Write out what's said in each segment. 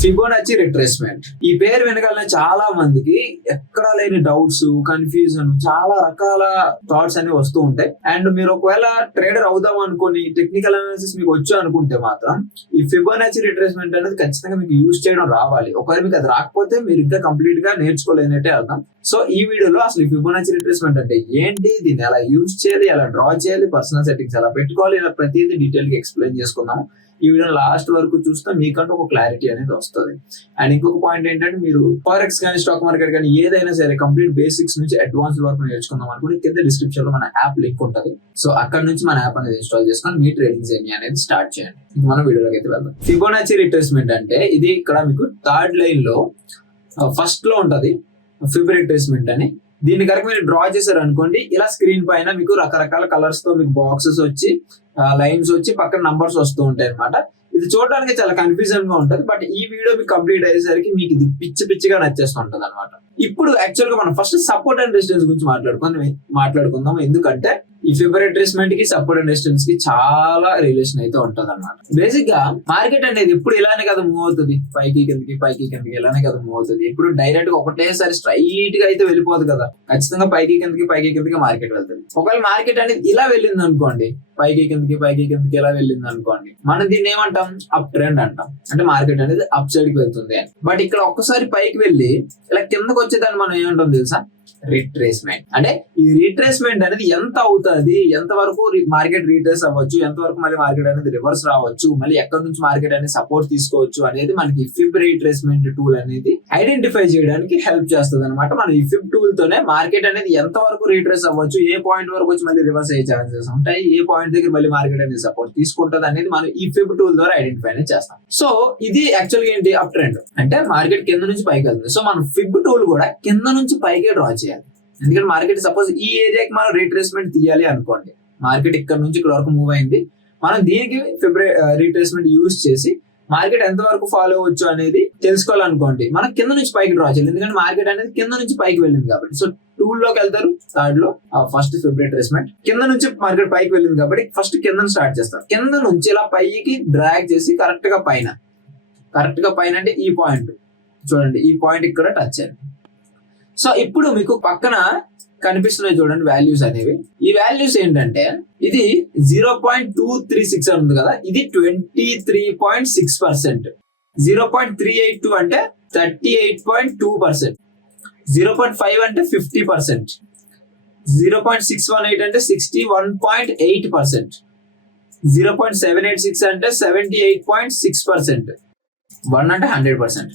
ఫిబోనాచి retracement ఈ పేరు వెనకాల చాలా మందికి ఎక్కడా లేని డౌట్స్, కన్ఫ్యూజన్, చాలా రకాల థాట్స్ అనేవి వస్తూ ఉంటాయి. అండ్ మీరు ఒకవేళ ట్రేడర్ అవుదాం అనుకుని టెక్నికల్ అనాలిసిస్ మీకు వచ్చు అనుకుంటే మాత్రం ఈ ఫిబోనాచి రిట్రేస్మెంట్ అనేది ఖచ్చితంగా మీకు యూజ్ చేయడం రావాలి. ఒకవేళ మీకు అది రాకపోతే మీరు ఇంకా కంప్లీట్ గా నేర్చుకోలేనట్టే అర్థం. సో ఈ వీడియోలో అసలు ఈ ఫిబోనాచి రిట్రేస్మెంట్ అంటే ఏంటి, దీన్ని ఎలా యూజ్ చేయాలి, ఎలా డ్రా చేయాలి, పర్సనల్ సెట్టింగ్స్ ఎలా పెట్టుకోవాలి, ఇలా ప్రతిదీ డీటెయిల్ గా ఎక్స్ప్లెయిన్ చేసుకుందాం. ఈ వీడియో లాస్ట్ వరకు చూస్తే మీకంటూ ఒక క్లారిటీ అనేది వస్తుంది. అండ్ ఇంకొక పాయింట్ ఏంటంటే, మీరు ఫారెక్స్ కానీ స్టాక్ మార్కెట్ కానీ ఏదైనా సరే కంప్లీట్ బేసిక్స్ నుంచి అడ్వాన్స్ వరకు నేర్చుకుందాం అనుకుంటే కింద డిస్క్రిప్షన్ లో మన యాప్ లింక్ ఉంటుంది. సో అక్కడ నుంచి మన యాప్ అనేది ఇన్స్టాల్ చేసుకొని మీ ట్రేడింగ్ జర్నీ అనేది స్టార్ట్ చేయండి. మనం వీడియోలోకి అయితే వెళ్దాం. ఫిబోనాచి రిట్రేస్మెంట్ అంటే ఇది ఇక్కడ మీకు థర్డ్ లైన్ లో ఫస్ట్ లో ఉంటది ఫిబ్ రిట్రేస్మెంట్ అని. దీన్ని కనుక మీరు డ్రా చేశారు అనుకోండి, ఇలా స్క్రీన్ పైన మీకు రకరకాల కలర్స్ తో మీకు బాక్సెస్ వచ్చి లైన్స్ వచ్చి పక్కన నంబర్స్ వస్తూ ఉంటాయి అనమాట. ఇది చూడడానికి చాలా కన్ఫ్యూజన్ గా ఉంటుంది. బట్ ఈ వీడియో మీకు కంప్లీట్ అయ్యేసరికి మీకు ఇది పిచ్చిగా నచ్చేస్తుంటది అనమాట. ఇప్పుడు యాక్చువల్ గా మనం ఫస్ట్ సపోర్ట్ అండ్ రెసిస్టెన్స్ గురించి మాట్లాడుకుందాం. ఎందుకంటే ఈ ఫిబ్ రిట్రేస్మెంట్ కి సపోర్ట్ అండ్ రెసిస్టెన్స్ కి చాలా రిలేషన్ అయితే ఉంటది అనమాట. బేసిక్ గా మార్కెట్ అనేది ఎప్పుడు ఇలానే కదా మూవ్ అవుతుంది, పైకి కిందకి ఇలానే కదా మూవ్ అవుతుంది. ఇప్పుడు డైరెక్ట్ గా ఒకటేసారి స్ట్రైట్ గా అయితే వెళ్ళిపోదు కదా, ఖచ్చితంగా పైకి కిందకి మార్కెట్ వెళ్తుంది. ఒకవేళ మార్కెట్ అనేది ఇలా వెళ్ళింది అనుకోండి, పైకి కిందకి ఇలా వెళ్ళింది అనుకోండి, మనం దీన్ని ఏమంటాం, అప్ ట్రెండ్ అంటాం. అంటే మార్కెట్ అనేది అప్ సైడ్ కి వెళ్తుంది అని. బట్ ఇక్కడ ఒక్కసారి పైకి వెళ్ళి ఇలా కిందకి వచ్చేదాన్ని మనం ఏమంటాం తెలుసా, రిట్రేస్మెంట్. అంటే ఈ రిట్రేస్మెంట్ అనేది ఎంత అవుతుంది, ఎంత వరకు మార్కెట్ రీట్రేస్ అవ్వచ్చు, ఎంత వరకు మళ్ళీ మార్కెట్ అనేది రివర్స్ రావచ్చు, మళ్ళీ ఎక్కడి నుంచి మార్కెట్ అనేది సపోర్ట్ తీసుకోవచ్చు అనేది మనకి ఫిబ్ రిట్రేస్మెంట్ టూల్ అనేది ఐడెంటిఫై చేయడానికి హెల్ప్ చేస్తుంది అనమాట. మనం ఈ ఫిబ్ టూల్ తోనే మార్కెట్ అనేది ఎంత వరకు రీట్రేస్ అవ్వచ్చు, ఏ పాయింట్ వరకు వచ్చి మళ్ళీ రివర్స్ అయ్యే ఛాన్సెస్ ఉంటాయి, ఏ పాయింట్ దగ్గర మళ్ళీ మార్కెట్ అనేది సపోర్ట్ తీసుకుంటుంది అనేది మనం ఈ ఫిబ్ టూల్ ద్వారా ఐడెంటిఫై అనేది చేస్తాం. సో ఇది యాక్చువల్ గా ఏంటి, అప్ ట్రెండ్ అంటే మార్కెట్ కింద నుంచి పైకి వెళ్తుంది. సో మనం ఫిబ్ టూల్ కూడా కింద నుంచి పైకి డ్రా చేయాలి. ఎందుకంటే మార్కెట్ సపోజ్ ఈ ఏరియాకి మనం రిట్రేస్మెంట్ తీయాలి అనుకోండి, మార్కెట్ ఇక్కడ నుంచి ఇక్కడ వరకు మూవ్ అయింది, మనం దీనికి రిట్రేస్మెంట్ యూజ్ చేసి మార్కెట్ ఎంత వరకు ఫాలో అవ్వచ్చు అనేది తెలుసుకోవాలనుకోండి, మనం కింద నుంచి పైకి డ్రా చేయాలి. ఎందుకంటే మార్కెట్ అనేది కింద నుంచి పైకి వెళ్ళింది కాబట్టి. సో టూల్ లోకి వెళ్తారు, థర్డ్ లో ఫస్ట్ ఫిబ్ రిట్రేస్మెంట్ కింద నుంచి మార్కెట్ పైకి వెళ్ళింది కాబట్టి ఫస్ట్ కింద స్టార్ట్ చేస్తారు. కింద నుంచి ఇలా పైకి డ్రాగ్ చేసి కరెక్ట్ గా పైన అంటే ఈ పాయింట్ చూడండి, ఈ పాయింట్ ఇక్కడ టచ్ అయ్యింది. సో ఇప్పుడు మీకు పక్కన కనిపిస్తున్నాయి చూడండి వాల్యూస్ అనేవి. ఈ వాల్యూస్ ఏంటంటే, ఇది 0.236 అని ఉంది కదా, ఇది 23.6%, 0.382 అంటే 38.2%, 0.5 అంటే 50%, 0.618 అంటే 61.8%, 0.786 అంటే 78.6%, 1 అంటే 100%.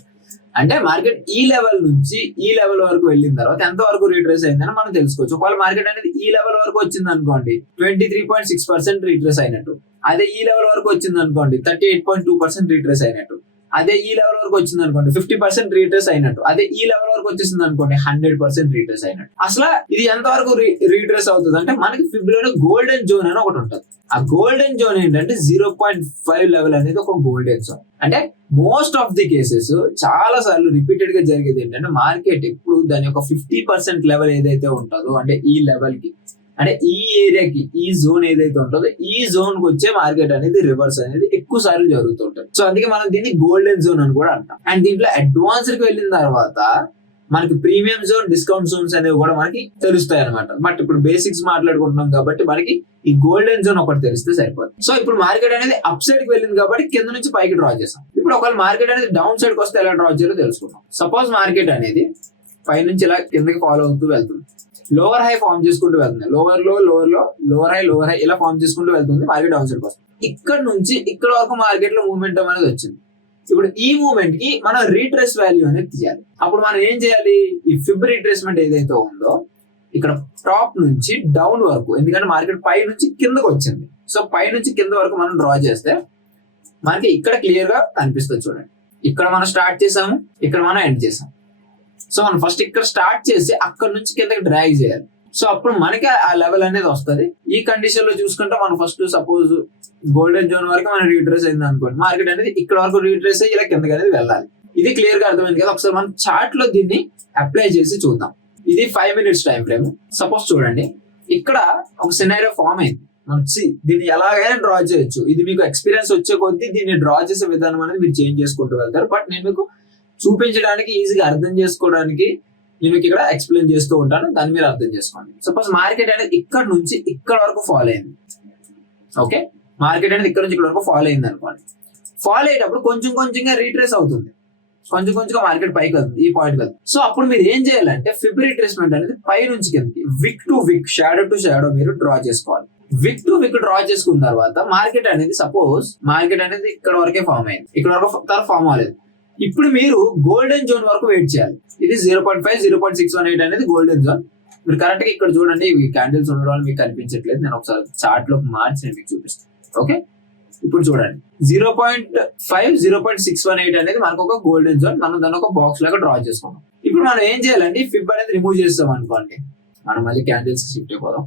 అంటే మార్కెట్ ఈ లెవెల్ నుంచి ఈ లెవెల్ వరకు వెళ్ళిన తర్వాత ఎంత వరకు రీట్రేస్ అయిందని మనం తెలుసుకోవచ్చు. ఒకవేళ మార్కెట్ అనేది ఈ లెవెల్ వరకు వచ్చింది అనుకోండి, 23.6% రీట్రేస్ అయినట్టు. అదే ఈ లెవెల్ వరకు వచ్చింది అనుకోండి, 38.2% రీట్రేస్ అయినట్టు. అదే ఈ లెవెల్ వరకు వచ్చింది అనుకోండి, 50% రీట్రేస్ అయినట్టు. అదే ఈ లెవెల్ వరకు వచ్చేసింది అనుకోండి, 100% రీట్రేస్ అయినట్టు. అసలు ఇది ఎంత వరకు రీట్రేస్ అవుతుంది అంటే, మనకి ఫిబ్ లోనే గోల్డెన్ జోన్ అని ఒకటి ఉంటుంది. ఆ గోల్డెన్ జోన్ ఏంటంటే 0.5 లెవెల్ అనేది ఒక గోల్డెన్ జోన్. అంటే మోస్ట్ ఆఫ్ ది కేసెస్ చాలా సార్లు రిపీటెడ్ గా జరిగేది ఏంటంటే, మార్కెట్ ఇప్పుడు దాని యొక్క 50% లెవెల్ ఏదైతే ఉంటుందో, అంటే ఈ లెవెల్ కి, అంటే ఈ ఏరియాకి, ఈ జోన్ ఏదైతే ఉంటుందో ఈ జోన్ కి వచ్చే మార్కెట్ అనేది రివర్స్ అనేది ఎక్కువ సార్లు జరుగుతుంటది. సో అందుకే మనం దీన్ని గోల్డెన్ జోన్ అని కూడా అంటాం. అండ్ దీంట్లో అడ్వాన్స్డ్ కి వెళ్ళిన తర్వాత మనకి ప్రీమియం జోన్, డిస్కౌంట్ జోన్స్ అనేవి కూడా మనకి తెలుస్తాయి అనమాట. బట్ ఇప్పుడు బేసిక్స్ మాట్లాడుకుంటున్నాం కాబట్టి మనకి ఈ గోల్డెన్ జోన్ ఒకటి తెలిస్తే సరిపోతుంది. సో ఇప్పుడు మార్కెట్ అనేది అప్ సైడ్ కి వెళ్ళింది కాబట్టి కింద నుంచి పైకి డ్రా చేసాం. ఇప్పుడు ఒకవేళ మార్కెట్ అనేది డౌన్ సైడ్ కి వస్తే ఎలా డ్రా చేయాలో తెలుసుకుందాం. సపోజ్ మార్కెట్ అనేది పై నుంచి ఇలా కిందకి ఫాలో అవుతూ వెళ్తుంది, లోవర్ హై ఫార్మ్ చేసుకుంటూ వెళ్తుంది, లోవర్ హై ఇలా ఫార్మ్ చేసుకుంటూ వెళ్తుంది, మార్కెట్ డౌన్ సైడ్ వస్తుంది. ఇక్కడ నుంచి ఇక్కడ వరకు మార్కెట్ లో మూవ్మెంట్ అనేది వచ్చింది. ఇప్పుడు ఈ మూవ్మెంట్ కి మనం రీట్రేస్ వాల్యూ అనేది తీయాలి. అప్పుడు మనం ఏం చేయాలి, ఈ ఫిబ్ రిట్రేస్మెంట్ ఏదైతే ఉందో ఇక్కడ టాప్ నుంచి డౌన్ వరకు, ఎందుకంటే మార్కెట్ పై నుంచి కిందకు వచ్చింది. సో పై నుంచి కింద వరకు మనం డ్రా చేస్తే మనకి ఇక్కడ క్లియర్ గా కనిపిస్తుంది చూడండి. ఇక్కడ మనం స్టార్ట్ చేసాము, ఇక్కడ మనం ఎండ్ చేసాం. సో మనం ఫస్ట్ ఇక్కడ స్టార్ట్ చేసి అక్కడ నుంచి కిందకి డ్రాగ్ చేయాలి. సో అప్పుడు మనకి ఆ లెవెల్ అనేది వస్తుంది. ఈ కండిషన్ లో చూసుకుంటే మనం ఫస్ట్ సపోజ్ గోల్డెన్ జోన్ వరకు మనం రీట్రేస్ అయింది అనుకోండి, మార్కెట్ అనేది ఇక్కడ వరకు రీట్రేస్ అయ్యి ఇలా కిందకి అనేది వెళ్ళాలి. ఇది క్లియర్ గా అర్థమైంది కదా. ఒకసారి మనం చార్ట్ లో దీన్ని అప్లై చేసి చూద్దాం. ఇది 5 minutes టైం ఫ్రేమ్. సపోజ్ చూడండి, ఇక్కడ ఒక సినారియో ఫామ్ అయింది. దీన్ని ఎలాగైనా డ్రా చేయొచ్చు. ఇది మీకు ఎక్స్పీరియన్స్ వచ్చే కొద్దీ దీన్ని డ్రా చేసే విధానం అనేది మీరు చేంజ్ చేసుకుంటూ వెళ్తారు. బట్ నేను మీకు చూపించడానికి, ఈజీగా అర్థం చేసుకోవడానికి నేను మీకు ఇక్కడ ఎక్స్ప్లెయిన్ చేస్తూ ఉంటాను, దాన్ని మీరు అర్థం చేసుకోండి. సపోజ్ మార్కెట్ అనేది ఇక్కడ నుంచి ఇక్కడ వరకు ఫాలో అయింది. ఓకే, మార్కెట్ అనేది ఇక్కడ నుంచి ఇక్కడ వరకు ఫాలో అయింది అనుకోండి. ఫాలో అయ్యేటప్పుడు కొంచెం కొంచెంగా రీట్రేస్ అవుతుంది, కొంచెం కొంచెంగా మార్కెట్ పైకి వెళ్తుంది, ఈ పాయింట్ వెళ్తుంది. సో అప్పుడు మీరు ఏం చేయాలంటే ఫిబ్ రిట్రేస్మెంట్ అనేది పై నుంచి కిందకి, విక్ టు విక్, షాడో టు షాడో మీరు డ్రా చేసుకోవాలి. విక్ టు విక్ డ్రా చేసుకున్న తర్వాత మార్కెట్ అనేది, సపోజ్ మార్కెట్ అనేది ఇక్కడ వరకే ఫామ్ అయింది, ఇక్కడ వరకు తర్వాత ఫామ్ అవ్వలేదు. ఇప్పుడు మీరు గోల్డెన్ జోన్ వరకు వెయిట్ చేయాలి. ఇది 0.5, 0.618 అనేది గోల్డెన్ జోన్. మీరు కరెక్ట్ గా ఇక్కడ చూడండి, ఇవి క్యాండిల్స్ ఉండడం వల్ల మీకు కనిపించట్లేదు. నేను ఒకసారి చార్ట్ లో మార్చి నేను మీకు చూపిస్తాను. ఓకే, ఇప్పుడు చూడండి 0.5, 0.618 అనేది మనకు ఒక గోల్డెన్ జోన్. మనం దాన్ని ఒక బాక్స్ లాగా డ్రా చేసుకున్నాం. ఇప్పుడు మనం ఏం చేయాలండి, ఫిబ్ అనేది రిమూవ్ చేస్తాం అనుకోండి. మనం మళ్ళీ క్యాండిల్స్ షిఫ్ట్ అయిపోదాం.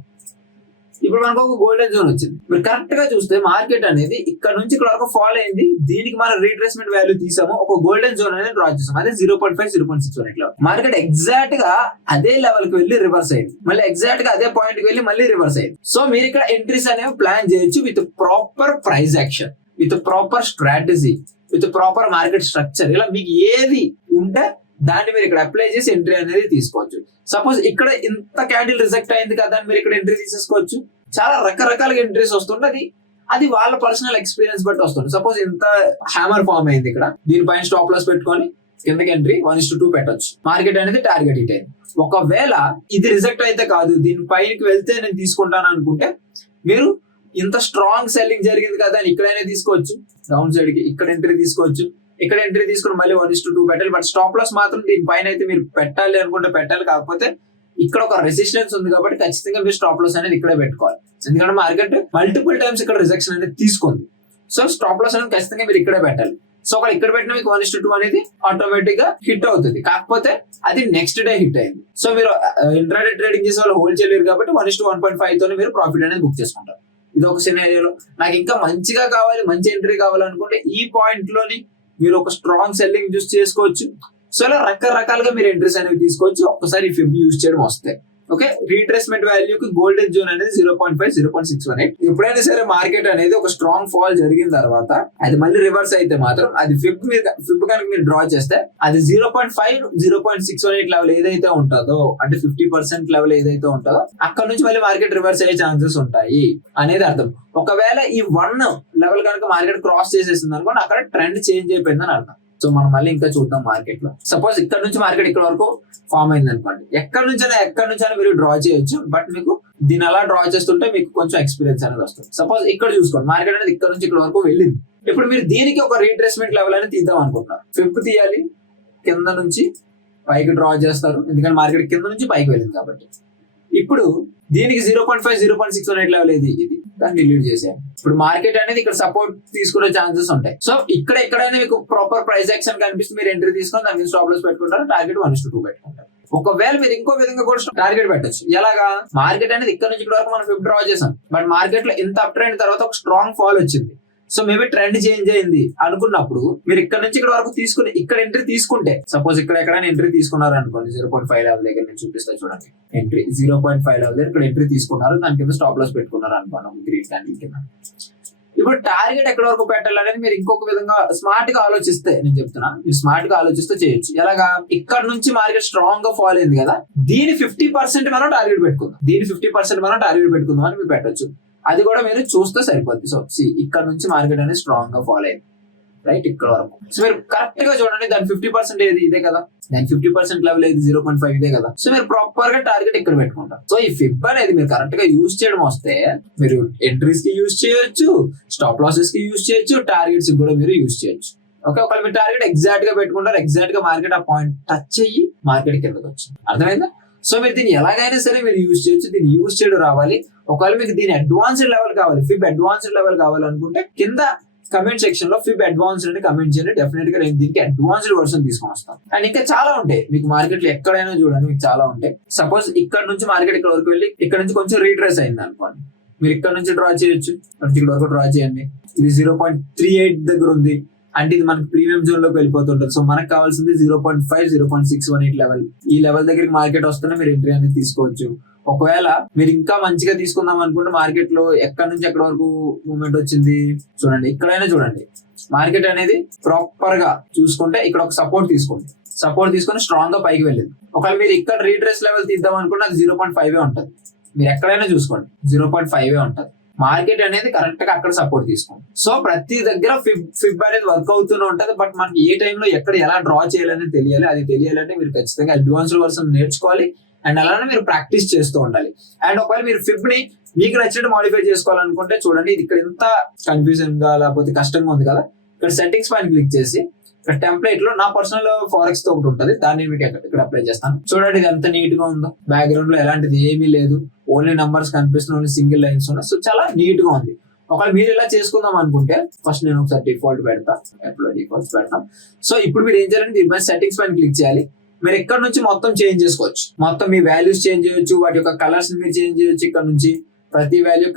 ఇప్పుడు మనకు ఒక గోల్డెన్ జోన్ వచ్చింది. మీరు కరెక్ట్ గా చూస్తే మార్కెట్ అనేది ఇక్కడ నుంచి ఇక్కడ వరకు ఫాలో అయింది. దీనికి మనం రీట్రేస్మెంట్ వాల్యూ తీసాము, ఒక గోల్డెన్ జోన్ అనేది డ్రా చేసాం. అదే 0.5, 0.618 లెవెల్. మార్కెట్ ఎగ్జాక్ట్ గా అదే లెవెల్ కి వెళ్ళి రివర్స్ అయింది, మళ్ళీ ఎగ్జాక్ట్ గా అదే పాయింట్ కి వెళ్ళి మళ్ళీ రివర్స్ అయింది. సో మీరు ఇక్కడ ఎంట్రీస్ అనేవి ప్లాన్ చేయొచ్చు with proper price action, with proper strategy, with proper market structure. ఇలా మీకు ఏది ఉంటే దాన్ని మీరు ఇక్కడ అప్లై చేసి ఎంట్రీ అనేది తీసుకోవచ్చు. సపోజ్ ఇక్కడ ఇంత క్యాండిల్ రిజెక్ట్ అయింది కదా అని మీరు ఇక్కడ ఎంట్రీ తీసేసుకోవచ్చు. చాలా రకరకాలుగా ఎంట్రీస్ వస్తుంటది, అది వాళ్ళ పర్సనల్ ఎక్స్పీరియన్స్ బట్టి వస్తుంది. సపోజ్ ఇంత హ్యామర్ ఫామ్ అయింది ఇక్కడ, దీనిపైన స్టాప్ లాస్ పెట్టుకొని కిందకి ఎంట్రీ 1:2 పెట్టొచ్చు. మార్కెట్ అనేది టార్గెట్ హిట్ అయింది. ఒకవేళ ఇది రిజెక్ట్ అయితే కాదు, దీనిపైకి వెళ్తే నేను తీసుకుంటాను అనుకుంటే మీరు ఇంత స్ట్రాంగ్ సెల్లింగ్ జరిగింది కదా అని ఇక్కడైనా తీసుకోవచ్చు. డౌన్ సైడ్ కి ఇక్కడ ఎంట్రీ తీసుకోవచ్చు. ఇక్కడ ఎంట్రీ తీసుకుని మళ్ళీ 1:2 పెట్టాలి. బట్ స్టాప్ లాస్ మాత్రం దీనిపైన అయితే మీరు పెట్టాలి అనుకుంటే పెట్టాలి. కాకపోతే ఇక్కడ ఒక రెసిస్టెన్స్ ఉంది కాబట్టి ఖచ్చితంగా మీరు స్టాప్ లాస్ అనేది ఇక్కడే పెట్టుకోవాలి. ఎందుకంటే మార్కెట్ మల్టిపుల్ టైమ్స్ ఇక్కడ రిజెక్షన్ అనేది తీసుకుంది. సో స్టాప్ లాస్ అనేది ఖచ్చితంగా మీరు ఇక్కడే పెట్టాలి. సో అక్కడ ఇక్కడ పెట్టిన మీకు 1:2 అనేది ఆటోమేటిక్ గా హిట్ అవుతుంది. కాకపోతే అది నెక్స్ట్ డే హిట్ అయింది. సో మీరు ఇంట్రాడే ట్రేడింగ్ చేసే వాళ్ళు హోల్డ్ చేయలేరు కాబట్టి 1:1.5 తోనే మీరు ప్రాఫిట్ అనేది బుక్ చేసుకుంటారు. ఇది ఒక సినారియోలో. నాకు ఇంకా మంచిగా కావాలి, మంచి ఎంట్రీ కావాలనుకుంటే ఈ పాయింట్ లోని మీరు ఒక స్ట్రాంగ్ సెల్లింగ్ చూస్ చేసుకోవచ్చు. సో ఇలా రకరకాలుగా మీరు ఎంట్రీస్ అనేవి తీసుకోవచ్చు. ఒక్కసారి ఫిబ్ యూజ్ చేయడం వస్తే. ఓకే, రీట్రేస్మెంట్ వాల్యూకి గోల్డెన్ జోన్ అనేది 0.5, 0.618. ఎప్పుడైనా సరే మార్కెట్ అనేది ఒక స్ట్రాంగ్ ఫాల్ జరిగిన తర్వాత అది మళ్ళీ రివర్స్ అయితే మాత్రం అది ఫిబ్ కనుక మీరు డ్రా చేస్తే అది 0.5, 0.618 లెవెల్ ఏదైతే ఉంటుందో, అంటే 50% లెవెల్ ఏదైతే ఉంటుందో అక్కడ నుంచి మళ్ళీ మార్కెట్ రివర్స్ అయ్యే ఛాన్సెస్ ఉంటాయి అనేది అర్థం. ఒకవేళ ఈ 1 లెవెల్ కనుక మార్కెట్ క్రాస్ చేసేసింది అనుకోండి, అక్కడ ట్రెండ్ చేంజ్ అయిపోయిందని అర్థం. సో మనం మళ్ళీ ఇంకా చూద్దాం మార్కెట్ లో. సపోజ్ ఇక్కడ నుంచి మార్కెట్ ఇక్కడ వరకు ఫామ్ అయింది అనుకోండి, ఎక్కడి నుంచైనా మీరు డ్రా చేయొచ్చు. బట్ మీకు దీని అలా డ్రా చేస్తుంటే మీకు కొంచెం ఎక్స్పీరియన్స్ అనేది వస్తుంది. సపోజ్ ఇక్కడ చూసుకోండి, మార్కెట్ అనేది ఇక్కడ నుంచి ఇక్కడ వరకు వెళ్ళింది. ఇప్పుడు మీరు దీనికి ఒక రీట్రేస్మెంట్ లెవెల్ అనేది తీద్దాం అనుకుంటున్నారు. ఫిబ్ తీయాలి, కింద నుంచి పైకి డ్రా చేస్తారు, ఎందుకంటే మార్కెట్ కింద నుంచి పైకి వెళ్ళింది కాబట్టి. ఇప్పుడు దీనికి 0.5, 0.618 లెవెల్ ఇది దాన్ని డిలీట్ చేసేయాలి. ఇప్పుడు మార్కెట్ అనేది ఇక్కడ సపోర్ట్ తీసుకునే ఛాన్సెస్ ఉంటాయి. సో ఎక్కడైనా మీకు ప్రాపర్ ప్రైస్ యాక్షన్ కనిపిస్తే మీరు ఎంట్రీ తీసుకొని దాని మీద స్టాప్ లాస్ పెట్టుకుంటారు, టార్గెట్ 1:2 పెట్టుకుంటారు. ఒకవేళ మీరు ఇంకో విధంగా కూడా టార్గెట్ పెట్టచ్చు. ఎలాగా, మార్కెట్ అనేది ఇక్కడ నుంచి ఇక్కడ వరకు మనం ఫిబ్ డ్రా చేసాం, బట్ మార్కెట్ లో ఇంత అప్ ట్రెండ్ తర్వాత ఒక స్ట్రాంగ్ ఫాల్ వచ్చింది. సో మేబీ ట్రెండ్ చేంజ్ అయింది అనుకున్నప్పుడు మీరు ఇక్కడ నుంచి ఇక్కడ వరకు తీసుకుని ఇక్కడ ఎంట్రీ తీసుకుంటే, సపోజ్ ఇక్కడ ఎక్కడైనా ఎంట్రీ తీసుకున్నారు అనుకోండి, 0.5 లెవెల్ దగ్గర నేను చూపిస్తా చూడండి. ఎంట్రీ 0.5 లెవెల్ దగ్గర ఇక్కడ ఎంట్రీ తీసుకున్నారు, దాని కింద స్టాప్ లాస్ పెట్టుకున్నారు అనుకోండి గ్రీన్ క్యాండిల్ కింద. ఇప్పుడు టార్గెట్ ఎక్కడ వరకు పెట్టాలనేది మీరు ఇంకొక విధంగా స్మార్ట్ గా ఆలోచిస్తే, నేను చెప్తున్నా మీరు స్మార్ట్ గా ఆలోచిస్తే చేయొచ్చు. ఎలాగా, ఇక్కడ నుంచి మార్కెట్ స్ట్రాంగ్ గా ఫాల్ అయింది కదా, దీని 50% మనం టార్గెట్ పెట్టుకుందాం, దీని 50% మనం టార్గెట్ పెట్టుకుందాం అని మీరు పెట్టొచ్చు. అది కూడా మీరు చూస్తే సరిపోద్ది. సో ఇక్కడ నుంచి మార్కెట్ అనేది స్ట్రాంగ్ గా ఫాలో అయింది, రైట్, ఇక్కడ వరకు. సో మీరు కరెక్ట్ గా చూడండి, దాని 50% ఏది ఇదే కదా, దాని 50% లెవెల్ ఏది 0.5 ఇదే కదా. సో మీరు ప్రాపర్ గా టార్గెట్ ఇక్కడ పెట్టుకుంటారు. సో ఈ ఫిబ్ అనేది మీరు కరెక్ట్ గా యూజ్ చేయడం వస్తే మీరు ఎంట్రీస్ కి యూజ్ చేయొచ్చు, స్టాప్ లాసెస్ కి యూజ్ చేయొచ్చు, టార్గెట్స్ కూడా మీరు యూజ్ చేయొచ్చు. ఓకే, ఒకవేళ మీరు టార్గెట్ ఎగ్జాక్ట్ గా పెట్టుకుంటారు, ఎగ్జాక్ట్ గా మార్కెట్ ఆ పాయింట్ టచ్ అయ్యి మార్కెట్ కిందకి వచ్చింది. అర్థమైందా? సో మీరు దీన్ని ఎలాగైనా సరే మీరు యూజ్ చేయొచ్చు. దీన్ని యూజ్ చేయడం రావాలి. ఒకవేళ మీకు దీని అడ్వాన్స్డ్ లెవెల్ కావాలి, ఫిబ్ అడ్వాన్స్డ్ లెవెల్ కావాలనుకుంటే కింద కమెంట్ సెక్షన్ లో ఫిబ్ అడ్వాన్స్డ్ అని కమెంట్ చేయండి. డెఫినెట్ గా నేను దీనికి అడ్వాన్స్డ్ వర్షన్ తీసుకొని వస్తాను. అండ్ ఇంకా చాలా ఉంటాయి మీకు మార్కెట్ లో, ఎక్కడైనా చూడండి మీకు చాలా ఉంటాయి. సపోజ్ ఇక్కడ నుంచి మార్కెట్ ఇక్కడ వరకు వెళ్ళి ఇక్కడ నుంచి కొంచెం రీట్రేస్ అయింది అనుకోండి, మీరు ఇక్కడ నుంచి డ్రా చేయొచ్చు, ఇక్కడ వరకు డ్రా చేయండి. ఇది 0.38 దగ్గర ఉంది అంటే ఇది మనకి ప్రీమియం జోన్ లోకి వెళ్ళిపోతుంటది. సో మనకు కావాల్సింది 0.5, 0.618 లెవెల్. ఈ లెవెల్ దగ్గరికి మార్కెట్ వస్తేనే మీరు ఎంట్రీ అనేది తీసుకోవచ్చు. ఒకవేళ మీరు ఇంకా మంచిగా తీసుకుందాం అనుకుంటే మార్కెట్ లో ఎక్కడి నుంచి ఎక్కడి వరకు మూవ్మెంట్ వచ్చింది చూడండి. ఇక్కడైనా చూడండి, మార్కెట్ అనేది ప్రాపర్ గా చూసుకుంటే ఇక్కడ ఒక సపోర్ట్ తీసుకొని స్ట్రాంగ్ గా పైకి వెళ్ళింది. ఒకవేళ మీరు ఇక్కడ రీట్రేస్ లెవెల్ తీద్దాం అనుకుంటే అది 0.5 ఉంటుంది. మీరు ఎక్కడైనా చూసుకోండి 0.5 ఉంటుంది. మార్కెట్ అనేది కరెక్ట్ గా అక్కడ సపోర్ట్ తీసుకోండి. సో ప్రతి దగ్గర ఫిబ్ అనేది వర్క్ అవుతూనే ఉంటది. బట్ మనకి ఏ టైంలో ఎక్కడ ఎలా డ్రా చేయాలని తెలియాలి. అది తెలియాలంటే మీరు ఖచ్చితంగా అడ్వాన్స్డ్ వర్షన్ నేర్చుకోవాలి. అండ్ అలానే మీరు ప్రాక్టీస్ చేస్తూ ఉండాలి. అండ్ ఒకవేళ మీరు ఫిబ్ ని మీకు నచ్చినట్టు మాడిఫై చేసుకోవాలనుకుంటే చూడండి, ఇది ఇక్కడ ఎంత కన్ఫ్యూజన్ గా లేకపోతే కష్టంగా ఉంది కదా, ఇక్కడ సెట్టింగ్స్ పైన క్లిక్ చేసి ఇక్కడ టెంప్లెట్ లో నా పర్సనల్ ఫారెక్స్ తో ఒకటి ఉంటుంది, దాన్ని మీకు ఇక్కడ అప్లై చేస్తాను. చూడండి ఇది ఎంత నీట్ గా ఉందో, బ్యాక్గ్రౌండ్ లో ఎలాంటిది ఏమీ లేదు, ఓన్లీ నంబర్స్ కనిపిస్తున్నాయి, ఓన్లీ సింగిల్ లైన్స్ ఉన్నాయి. సో చాలా నీట్ గా ఉంది. ఒకవేళ మీరు ఇలా చేసుకుందాం అనుకుంటే ఫస్ట్ నేను ఒకసారి డిఫాల్ట్ పెడతాం. సో ఇప్పుడు మీరు ఏం చేయాలంటే దీని సెట్టింగ్స్ పైన క్లిక్ చేయాలి. మీరు ఇక్కడ నుంచి మొత్తం చేంజ్ చేసుకోవచ్చు. మొత్తం మీ వాల్యూస్ చేంజ్ చేయొచ్చు, వాటి యొక్క కలర్స్ మీరు చేంజ్ చేయొచ్చు. ఇక్కడ నుంచి ప్రతి వాల్యూ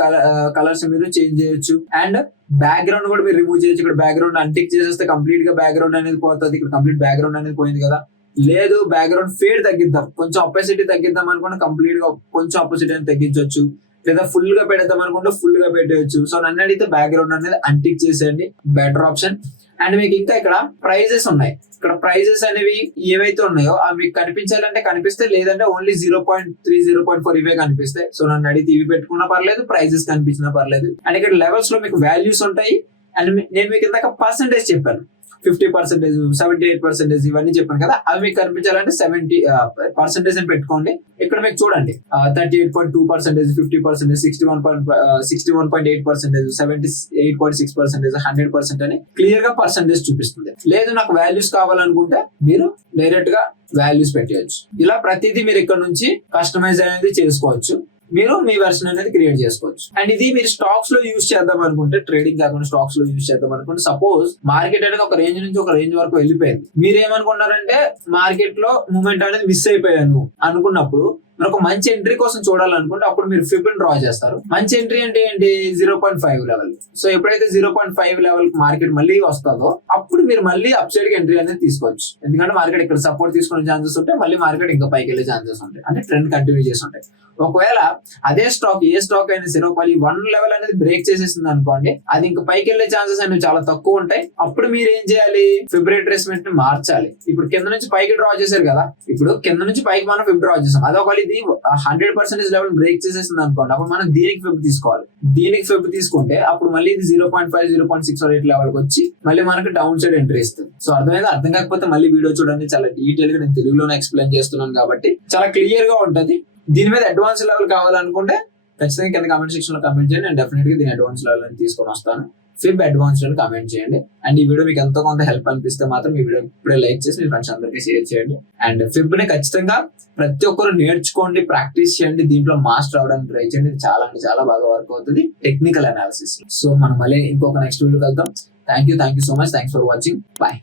కలర్స్ మీరు చేంజ్ చేయొచ్చు. అండ్ బ్యాక్గ్రౌండ్ కూడా మీరు రిమూవ్ చేయొచ్చు. ఇక్కడ బ్యాక్గ్రౌండ్ అన్టిక్ చేసేస్తే కంప్లీట్ గా బ్యాక్గ్రౌండ్ అనేది పోతుంది. ఇక్కడ కంప్లీట్ బ్యాక్గ్రౌండ్ అనేది పోయింది కదా. లేదు బ్యాక్గ్రౌండ్ ఫేడ్ తగ్గిద్దాం, కొంచెం అపాసిటీ తగ్గిద్దాం అనుకుంటే కంప్లీట్ గా కొంచెం అపాసిటీ అనేది తగ్గించవచ్చు. లేదా ఫుల్ గా పెడదాం అనుకుంటే ఫుల్ గా పెట్టేయచ్చు. సో నన్ను అడిగితే బ్యాక్గ్రౌండ్ అనేది అన్టిక్ చేసేయండి, బెటర్ ఆప్షన్. అండ్ మీకు ఇంకా ఇక్కడ ప్రైజెస్ ఉన్నాయి. ఇక్కడ ప్రైజెస్ అనేవి ఏవైతే ఉన్నాయో అవి మీకు కనిపించాలంటే కనిపిస్తే, లేదంటే ఓన్లీ 0.3 0.4 ఇవే కనిపిస్తాయి. సో నన్ను అడిగితే ఇవి పెట్టుకున్నా పర్లేదు, ప్రైజెస్ కనిపించినా పర్లేదు. అండ్ ఇక్కడ లెవెల్స్ లో మీకు వాల్యూస్ ఉంటాయి. అండ్ నేను మీకు ఇందాక పర్సెంటేజ్ చెప్పాను, 50%, 78% ఇవన్నీ చెప్పాను కదా, అవి మీకు కనిపించాలంటే 70% అని పెట్టుకోండి. ఇక్కడ మీకు చూడండి 38.2%, 50%, 61.8%, 78.6%, 100% అని క్లియర్ గా పర్సెంటేజ్ చూపిస్తుంది. లేదు నాకు వాల్యూస్ కావాలనుకుంటే మీరు డైరెక్ట్ గా వాల్యూస్ పెట్టేయచ్చు. ఇలా ప్రతిదీ మీరు ఇక్కడ నుంచి కస్టమైజ్ అనేది చేసుకోవచ్చు. మీరు మీ వెర్షన్ అనేది క్రియేట్ చేసుకోవచ్చు. అండ్ ఇది మీరు స్టాక్స్ లో యూజ్ చేద్దాం అనుకుంటే, ట్రేడింగ్ కాకుండా స్టాక్స్ లో యూజ్ చేద్దాం అనుకుంటే, సపోజ్ మార్కెట్ అనేది ఒక రేంజ్ నుంచి ఒక రేంజ్ వరకు వెళ్ళిపోయింది. మీరు ఏమనుకున్నారంటే మార్కెట్ లో మూవ్మెంట్ అనేది మిస్ అయిపోయాను అనుకున్నప్పుడు, మీరు ఒక మంచి ఎంట్రీ కోసం చూడాలనుకుంటే అప్పుడు మీరు ఫిబ్ డ్రా చేస్తారు. మంచి ఎంట్రీ అంటే ఏంటి, 0.5 లెవెల్. సో ఎప్పుడైతే 0.5 లెవెల్ మార్కెట్ మళ్ళీ వస్తుందో అప్పుడు మీరు మళ్ళీ అప్ సైడ్ కి ఎంట్రీ అనేది తీసుకోవచ్చు. ఎందుకంటే మార్కెట్ ఇక్కడ సపోర్ట్ తీసుకునే ఛాన్సెస్ ఉంటాయి, మళ్ళీ మార్కెట్ ఇంకా పైకి వెళ్ళే ఛాన్సెస్ ఉంటాయి, అంటే ట్రెండ్ కంటిన్యూ చేసి ఉంటాయి. ఒకవేళ అదే స్టాక్ ఏ స్టాక్ అయినా సరే ఒకవేళ 1 లెవెల్ అనేది బ్రేక్ చేసేసింది అనుకోండి, అది ఇంకా పైకి వెళ్ళే ఛాన్సెస్ అనేవి చాలా తక్కువ ఉంటాయి. అప్పుడు మీరు ఏం చేయాలి, ఫిబ్ రిట్రేస్మెంట్ ని మార్చాలి. ఇప్పుడు కింద నుంచి పైకి డ్రా చేశారు కదా, ఇప్పుడు కింద నుంచి పైకి మనం ఫిబ్ డ్రా చేసాం. అది ఒకవేళ ఇది 100% లెవెల్ బ్రేక్ చేసేసింది అనుకోండి, అప్పుడు మనం దీనికి ఫిబ్ తీసుకోవాలి. దీనికి ఫిబ్ తీసుకుంటే అప్పుడు మళ్ళీ ఇది 0.5 0.6 or 8 లెవెల్ కి వచ్చి మళ్ళీ మనకి డౌన్ సైడ్ ఎంట్రీ ఇస్తుంది. సో అర్థం కాకపోతే మళ్ళీ వీడియో చూడండి, చాలా డీటెయిల్ గా నేను తెలుగులోనే ఎక్స్ప్లెయిన్ చేస్తున్నాను కాబట్టి చాలా క్లియర్ గా ఉంటది. దీని మీద అడ్వాన్స్ లెవెల్ కావాలనుకుంటే ఖచ్చితంగా కింద కామెంట్ సెక్షన్ లో కామెంట్ చేయండి. నేను డెఫినెట్ గా దీని అడ్వాన్స్ లెవెల్ అని తీసుకొని వస్తాను. ఫిబ్ అడ్వాన్స్ అని కామెంట్ చేయండి. అండ్ ఈ వీడియో మీకు ఎంతో కొంత హెల్ప్ అనిపిస్తే మాత్రం ఈ వీడియో ఇప్పుడే లైక్ చేసి మీ ఫ్రెండ్స్ అందరికీ షేర్ చేయండి. అండ్ ఫిబ్ ని ఖచ్చితంగా ప్రతి ఒక్కరు నేర్చుకోండి, ప్రాక్టీస్ చేయండి, దీంట్లో మాస్టర్ అవడానికి ట్రై చేయండి. ఇది చాలా అంటే చాలా బాగా వర్క్ అవుతుంది, టెక్నికల్ అనాలిసిస్. సో మనం మళ్ళీ ఇంకొక నెక్స్ట్ వీడియోకి వెళ్తాం. Thank you so much. Thanks for watching. Bye.